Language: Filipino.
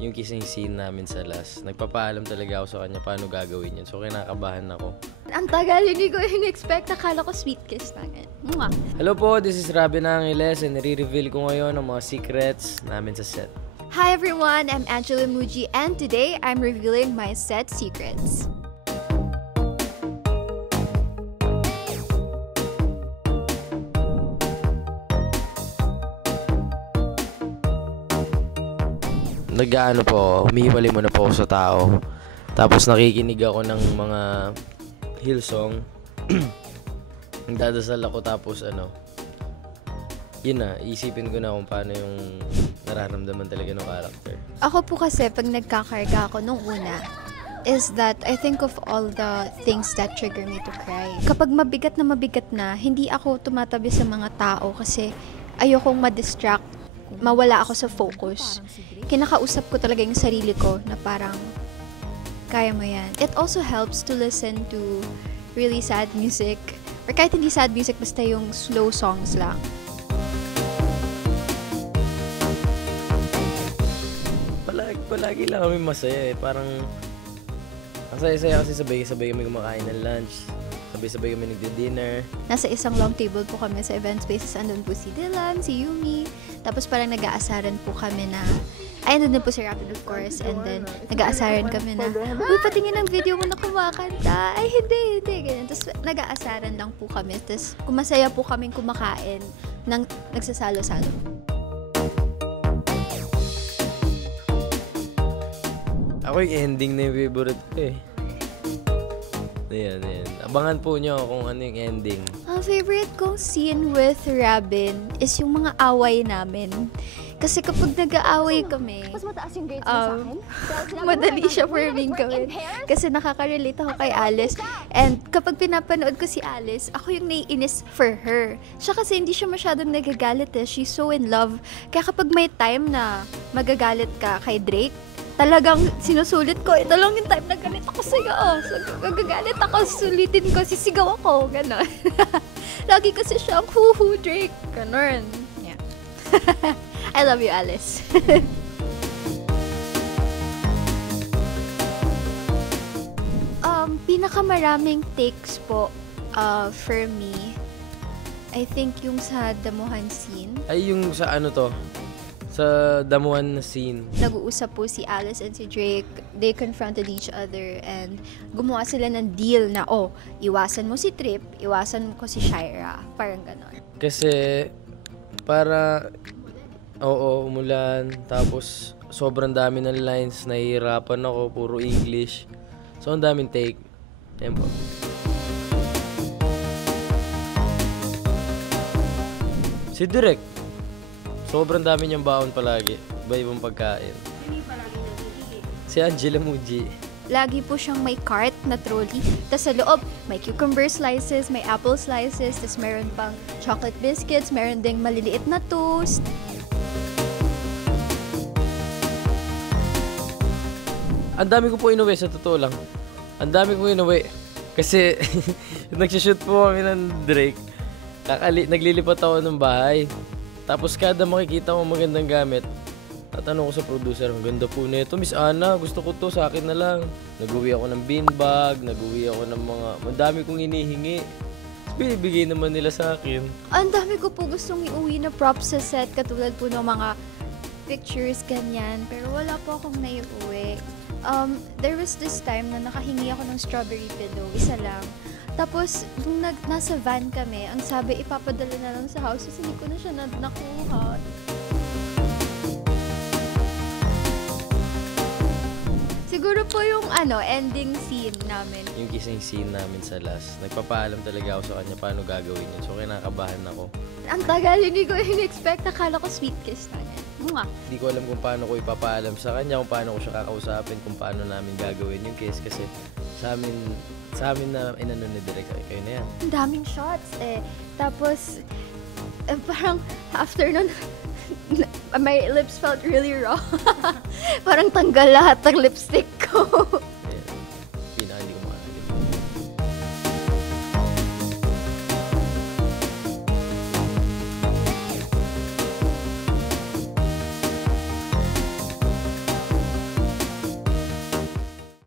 yung kissing scene namin sa last. Nagpapaalam talaga ako sa kanya paano gagawin yun. So, kinakabahan ako. Ang tagal, hindi ko in-expect. Akala ko sweet kiss na ganyan. Hello po, this is Robin Angeles and nire-reveal ko ngayon ang mga secrets namin sa set. Hi everyone, I'm Angela Muji and today I'm revealing my set secrets. Nag-ano po, humihiwalay muna po ako sa tao. Tapos nakikinig ako ng mga Hillsong. Nagdadasal ako tapos yun na, isipin ko na kung paano yung nararamdaman talaga ng character. Ako po kasi pag nagkakarga ako nung una, is that I think of all the things that trigger me to cry. Kapag mabigat na, hindi ako tumatabi sa mga tao kasi ayokong ma-distract, mawala ako sa focus. Kinakausap ko talaga yung sarili ko na parang, kaya mo yan. It also helps to listen to really sad music, or kahit hindi sad music, basta yung slow songs lang. Palagi lang kami masaya eh. Parang, ang saya-saya kasi sabay-sabay kami kumakain ng lunch. Sabay-sabay kami nagdi-dinner. Nasa isang long table po kami sa event spaces. Andun po si Dylan, si Yumi. Tapos parang nag-aasaran po kami na, andun din po si Rapid of course. And then, nag-aasaran kami na, uy, patingin ang video mo na kumakanta. Ay, hindi. Ganyan. Tapos, nag-aasaran lang po kami. Tapos, kumasaya po kaming kumakain ng nagsasalo-salo. Ako yung ending na yung favorite ko eh. Ayan. Abangan po nyo kung ano yung ending. Ang favorite kong scene with Robin is yung mga away namin. Kasi kapag nag-aaway kami, mas mataas yung grades mo sa akin. madali siya for me gawin. Kasi nakaka-relate ako kay Alice. And kapag pinapanood ko si Alice, ako yung naiinis for her. Siya kasi hindi siya masyadong nagagalit eh. She's so in love. Kaya kapag may time na magagalit ka kay Drake, talagang sinusulit ko. Ito lang yung time na galit ako sa'yo. So, magagalit ako, sulitin ko, sisigaw ako. Ganon. Lagi kasi siya, huhu, Drake. Ganon. Yeah. I love you, Alice. Pinakamaraming takes po for me, I think yung sa damuhan scene. Ay, yung sa sa damuhan na scene. Nag-uusap po si Alice and si Drake. They confronted each other and gumawa sila ng deal na, iwasan mo si Trip, iwasan mo ko si Shira. Parang ganon. Kasi, umulan. Tapos, sobrang dami ng lines. Nahihirapan ako. Puro English. So, ang daming take. Ayan po. Si Direk. Sobrang dami niyang baon palagi. Iba-ibang pagkain. Si Angela Muji. Lagi po siyang may cart na trolley. Tapos sa loob, may cucumber slices, may apple slices, tapos meron pang chocolate biscuits, meron ding maliliit na toast. Ang dami ko po inuwi, sa totoo lang. Ang dami ko inuwi. Kasi, nagsishoot po kami ng Drake. Naglilipat ako ng bahay. Tapos kada makikita ko magandang gamit, tatanong ko sa producer, ang ganda po nito, Miss Ana, gusto ko to, sa akin na lang. Nag-uwi ako ng beanbag, nag-uwi ako ng madami kong hinihingi. Binibigay naman nila sa akin. Ang dami ko po gustong iuwi na props sa set, katulad po ng mga pictures, ganyan. Pero wala po akong naiuwi. There was this time na nakahingi ako ng strawberry pillow, isa lang. Tapos, nung nasa van kami, ang sabi, ipapadala na lang sa house. Kasi hindi ko na siya nakuha. Siguro po yung ending scene namin. Yung kissing scene namin sa last. Nagpapaalam talaga ako sa kanya paano gagawin yun. So, kinakabahan ako. Ang tagal, hindi ko in-expect. Akala ko sweet kiss na yan. Hindi ko alam kung paano ko ipapaalam sa kanya, kung paano ko siya kakausapin, kung paano namin gagawin yung kiss. Kasi sa amin na inano ni Direk, kayo na yan. Ang daming shots eh. Tapos, parang after nun, my lips felt really raw. Parang tanggal lahat ng lipstick ko.